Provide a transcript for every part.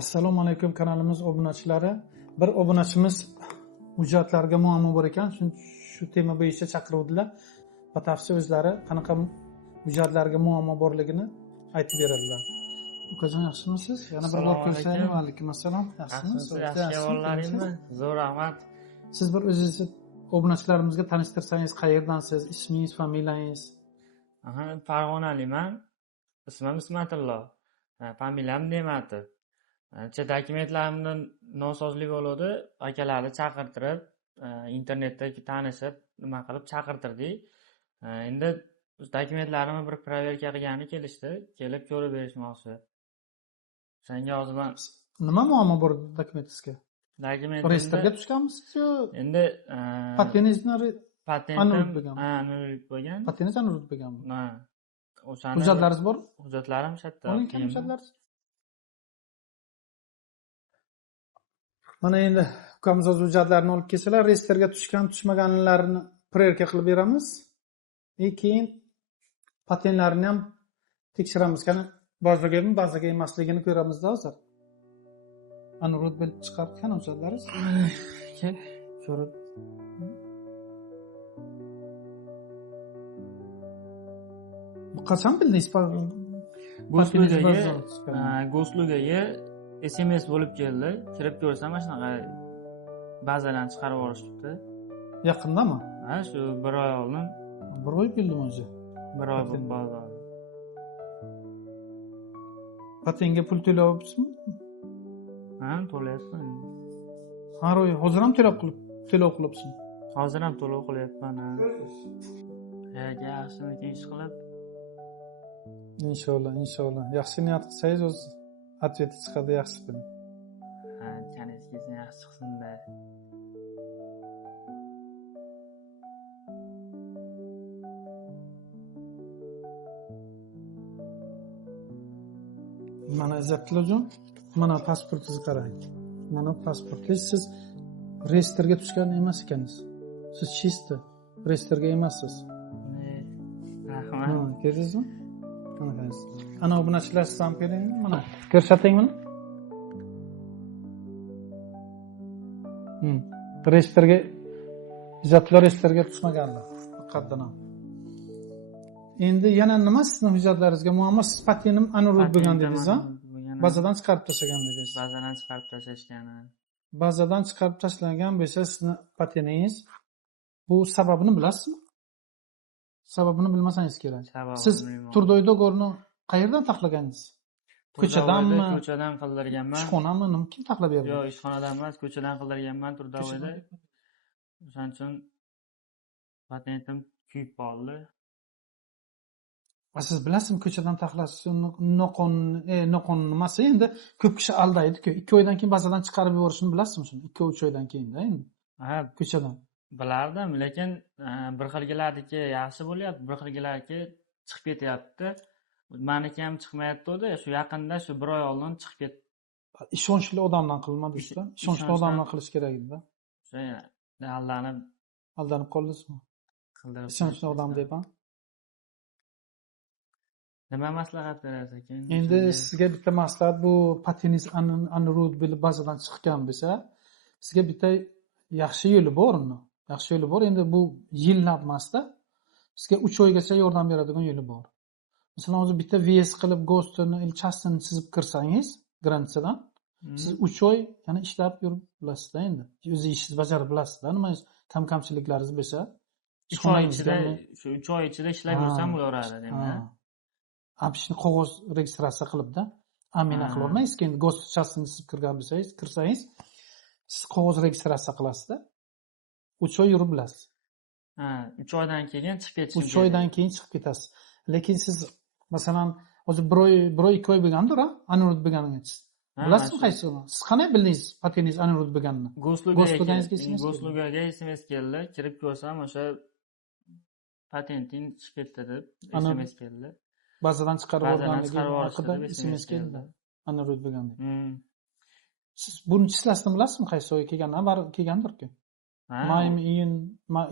Assalomu alaykum kanalimiz obunachilari. Bir obunachimiz hujjatlarga muammo bor ekan, shu tema bo'yicha chaqiruvdilar. Batafsil o'zlari qanaqa hujjatlarga muammo borligini aytib beradilar. Ukajon yaxshimisiz? Yana bir bor ko'rsaylik. Va alaykum assalom. Yaxshimisiz? Yaxshi ahvollaringizmi? Zo'r rahmat. Siz bir o'zingizni obunachilarimizga tanishtirsangiz, qayerdansiz? Ismingiz, familiyangiz? Farg'onaliman. Ismim Ismatillo. Familiyam Ne'matov. Dokumentlarimdan nosozlik bo'ldi. Akalarni chaqirtirib, internetda tanishib, nima qilib chaqirtirdik. Endi dokumentlarimni bir proverka qilgani kelishdi. Kelib ko'rib berishmoqchi. Senga hozir men Nima muammo bor dokumentingizga? Reyestrga tushganmisiz yo? Endi patentingizni patentim anulyut bo'lgan. Patentingiz anulyut bo'lganmi? Ha. O'shani Hujjatlaringiz bor? Hujjatlarim shu yerda. Oling hujjatlaringiz. Mana endi ukamiz o'z hujjatlarini olib kelsalar, reyestrga tushgan, tushmaganlarini proverka qilib beramiz. Keyin patentlarini ham tekshiramiz. Qani ba'zigami, ba'ziga emasligini ko'ramizda hozir. Anulyut bilib chiqargan hujjatlaringiz. Ko'rib. Bu qachon bildingiz? Goslugaga SMS bo'lib keldi. Kirib ko'rsam mana shunaqa bazalarni chiqarib yuborishibdi. Yaqindami? Ha, shu 1 oy oldin. 1 oy bildimi o'zi? 1 oy bo'ldi. Patentga pul to'layapsizmi? Ha, to'layapman. Har oy hozir ham to'lov qilyapsizmi? Hozir ham to'lov qilyapman. Yaxshimikin ish qilib. Inshaalloh. Yaxshi niyat qilsangiz o'z ответi chiqadi, yaxshi biling. Ha, chanishingizni yaxshi chiqsin-da. Mana Izzatillojon, mana pasportingizni qarang. Mana pasportingiz, siz reyestrga tushgan emas ekansiz. Siz chista reyestrga emassiz. Rahmat. Ko'rdingizmi? Ana obunachilar siz ham ko'ring. Mana ko'rsating buni. Reyestrga hujjatlar reyestrga tushmaganlar. Faqatdan. Endi yana nima sizning hujjatlaringizga muammo? Siz patentim anulyut bo'lgan dedingiz, ha? Bazadan chiqarib tashlagan dedingiz. Bazadan chiqarib tashlashgan. Bazadan chiqarib tashlagan bo'lsa, sizning patentingiz bu sababini bilasizmi? Sababini bilmasangiz kerak. Siz Turdoy do'g'orni qayerdan taxlaganingiz? Ko'chadanmi? Ko'chadan qildirganman. Ishxonami? Kim taxlab berdi? Yo'q, ishxonadan emas, ko'chadan qildirganman Turdoyda. O'shaning uchun patentim kuyib qoldi. Siz bilasizmi, ko'chadan taxlash noqonuniy emas. Endi ko'p kishi aldaydi-ku. 2 oydan keyin bazadan chiqarib yuborishni bilasizmi shuni? 2-3 oydan keyin-da endi. Ha, ko'chadan. Bilardim, lekin bir xilgilarniki yaxshi bo'lyapti, bir xilgilarki chiqib ketyapti. Meniki ham chiqmayapti-da, shu yaqinda shu 1 oy oldin chiqib ketdi. Ishonchli odamdan qilmadingizda? Ishonchli odamdan qilish kerak edi-da. O'sha aldanib qoldingizmi? Qildirib. Ishonchli odam deb ham. Nima maslahat berasiz ekan? Endi sizga bitta maslahat, bu patentingiz anulyut bo'lib bazadan chiqqan bo'lsa, sizga bitta yaxshi yo'li bor uni. Yaxshi yo'li bor. Endi bu yillab emasda, sizga 3 oygacha yordam beradigan yo'li bor. Masalan, hozir bitta VS qilib GOSTni, ilchasini chizib kirsangiz, granitsadan, siz 3 oy yana ishlab yurib bilasizda endi. O'zi ishingizni bajarib bilasizda, nima kamchiliklaringiz bo'lsa, 3 oy ichida, shu 3 oy ichida ishlab yursam bo'laveradi, demak. Apishni qog'oz registratsiya qilibda, amina qilib olmaysiz. Endi GOSTchasini chizib kirsangiz, siz qog'oz registratsiya qilasizda. 3 oy yurib bilasiz. 3 oydan keyin chiqib ketishingiz. 3 oydan keyin chiqib ketasiz. Lekin siz masalan hozir 1 oy, 2 oy bo'lgandir, anulyut bo'lganingiz. Bilasizmi qaysini? Siz qanday bildingiz patentingiz anulyut bo'lganini? Goslugaga SMS keldi, kirib ko'rsam o'sha patenting chiqib ketdi deb SMS keldi. Bazadan chiqarib olganligi haqida SMS keldi. Anulyut bo'lganda. Siz buni chizlasini bilasizmi, qaysi oy kelganini? Bari kelgandir-ku. Maymi,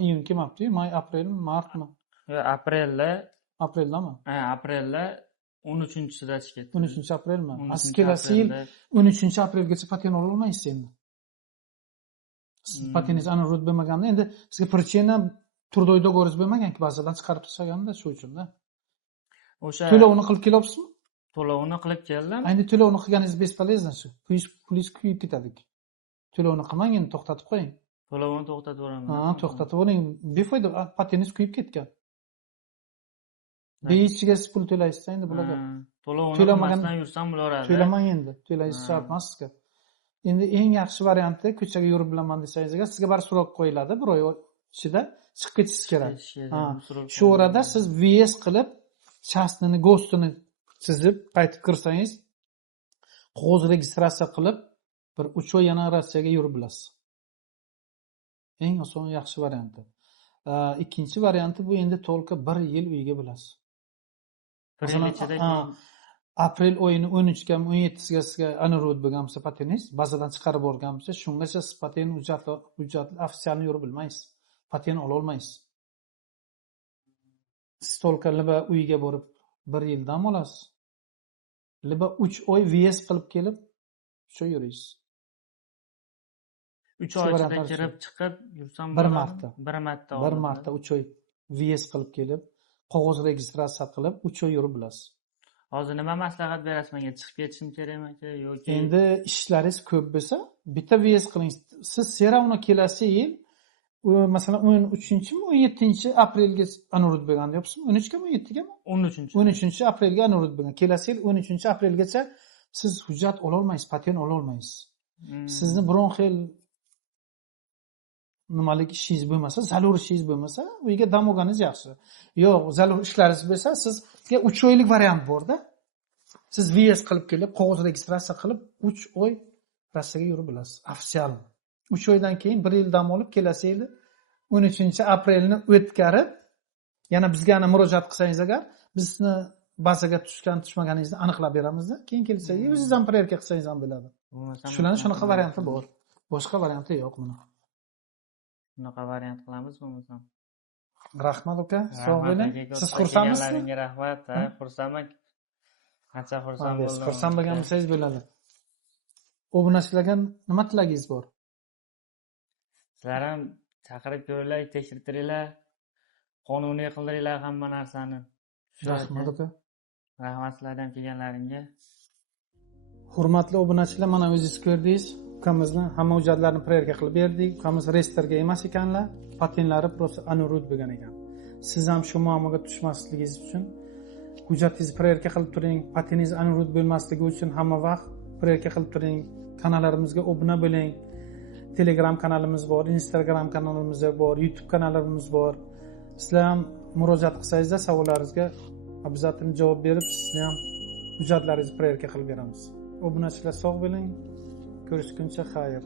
iyun kelmabdi-yu, may, aprel, martmi? Yo'q, Apreldami? Aprelda 13-sida chiqib ketdi. 13-aprelmi? 13 Siz kelasi yil aprelda 13-aprelgacha patent ola olmaysiz endi. Siz patentingiz anorud bo'lmaganda endi sizga причина turdoyda ko'riz bo'lmaganki, ba'zidan chiqarib tashlaganda shu uchun-da. o'sha To'lovni qilib kelyapsizmi? to'lovini qilib keldim. Endi to'lovni qilganingiz bespolezно shu. Pulingiz kuyib ketadi. To'lovni qilmang, endi to'xtatib qo'ying. To'lovini to'xtatib yuboraman. Ha, to'xtatib qo'ying. Befoyda patentingiz kuyib ketgan. Beyichiga siz pul to'laysiz endi bularga. To'lovini To'lamagan- qilmasdan yursam bo'laveradi. To'lamang endi. To'laysiz shart emas sizga. Endi eng yaxshi varianti ko'chaga yurib bilaman desangizga sizga bir so'roq qo'yiladi, bir oy ichida chiqib ketishingiz kerak. Ha, shu orada siz VS qilib, shaxsini, GOSTini chizib, qaytib kirsangiz, qog'oz registratsiya qilib, bir 3 oy yana Rossiyaga yurib bilasiz. Eng oson, yaxshi varianti. Ikkinchi varianti bu endi to'lqa 1 yil uyga bilasiz. Bir yil Masalan, ichida aprel oyini 13ga 17siga sizga anorud bo'lgan bo'lsa patentingiz, bazadan chiqarib olgan bo'lsa, shungacha siz patent hujjatli ofitsialni yurib bilmaysiz. Patent ola olmaysiz. Siz to'lqa liba uyga borib 1 yil dam olasiz. Liba 3 oy VS qilib kelib, shu yurasiz. 3 oy ichida kirib chiqib yursam Bir bo'ladimi? marta. Bir marta. Bir marta 3 oy VS qilib kelib, qog'oz registratsiya qilib 3 oy yurib bilasiz. Hozir nima maslahat berasiz menga? Chiqib ketishim kerakmi yoki Endi ishlaringiz ko'p bo'lsa, bitta VS qiling. Siz seravno kelasi yil masalan 13-mi 17-aprelga anorud bo'lgan deyapsizmi? 13gami 17gami? 13. 13-aprelga anorud bo'lgan. Kelasi yil 13-aprelgacha siz hujjat ola olmaysiz, patent ola olmaysiz. Sizni biron xil nimalik ishingiz bo'lmasa, zarur ishingiz bo'lmasa, uyga dam olganingiz yaxshi. Yo'q, zarur ishlaringiz bo'lsa, sizga 3 oylik variant bor-da. Siz VS qilib kelib, qog'oz registratsiya qilib, 3 oy Rossiyaga yurib bilasiz. Ofitsial. 3 oydan keyin 1 yil dam olib, kelasi yili 13-aprelni o'tkazib, yana bizga murojaat qilsangiz agar, bizni bazaga tushmaganingizni aniqlab beramizda. Keyin kelsangiz, o'zingiz ham proverka qilsangiz ham bo'ladi. Shularning shunaqa varianti bor. Boshqa varianti yo'q buni. Bunaqa variant qilamiz bo'lmasam. Rahmat aka, sog' bo'ling. Siz xursandmisizmi? Kelganlaringga rahmat. Xursandman. Qancha xursand bo'ldim. Xursand bo'lgan bo'lsangiz bo'ladi. Obunachilarga nima tilagingiz bor? Sizlar ham chaqirib ko'ringlar, tekshirtiringlar. Qonuniy qildiringlar hamma narsani. Rahmat aka. Rahmat sizlardan kelganlaringga. Hurmatli obunachilar, mana o'zingiz ko'rdingiz. Ukamizni hamma hujjatlarni proverka qilib berdik. Ukamiz reyestrga emas ekanlar, patentlari просто anorud bo'lgan ekan. Siz ham shu muammoga tushmasligingiz uchun hujjatingizni proverka qilib turing. Patentingiz anorud bo'lmasligi uchun hamma vaqt proverka qilib turing. Kanallarimizga obuna bo'ling. Telegram kanalimiz bor, Instagram kanalimiz bor, YouTube kanallarimiz bor. Sizlar ham murojaat qilsangizda savollaringizga обязательно javob berib, sizni ham hujjatlaringizni proverka qilib beramiz. Obunachilar sog' bo'ling. Ko'rishguncha xayr.